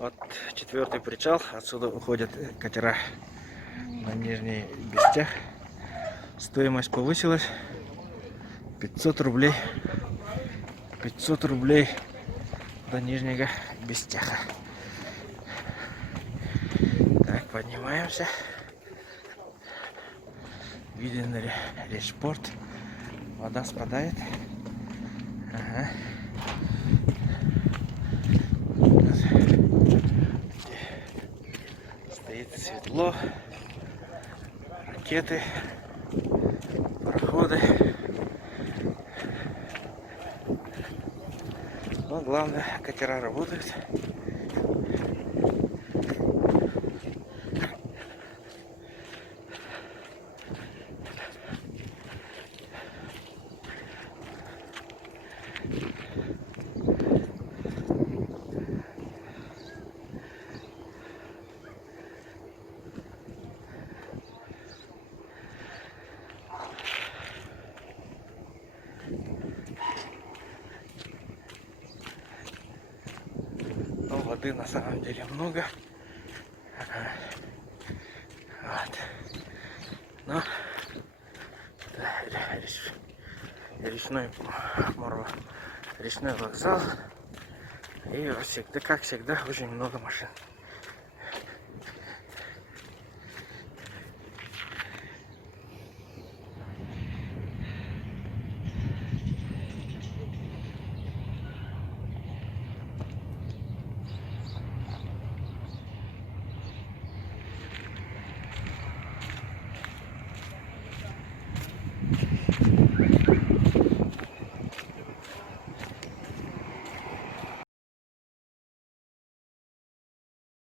Вот четвертый причал. Отсюда уходят катера на Нижний Бестях. Стоимость повысилась. 500 рублей. 500 рублей до Нижнего Бестяха. Так, поднимаемся. Виден речпорт. Вода спадает. Ага. Стоит светло. Ракеты. Пароходы. Но главное, катера работают. Но воды на самом деле много. Вот. Но речной вокзал. И всегда, как всегда, очень много машин.